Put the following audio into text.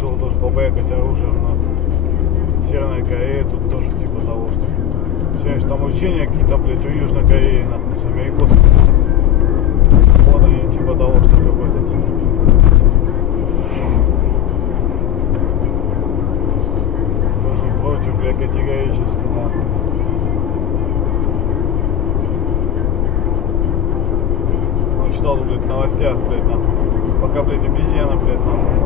решил тоже побэкать оружием на Северной Корее, тут тоже типа того, что все там учения какие-то, блядь, у Южной Кореи, нахуй, с американцами. Вот они типа того, что какой-то. Тоже против, блядь, категорически, нахуй. Читал, блядь, в новостях, блядь, нахуй. Пока, блядь, обезьяна, блядь, нахуй.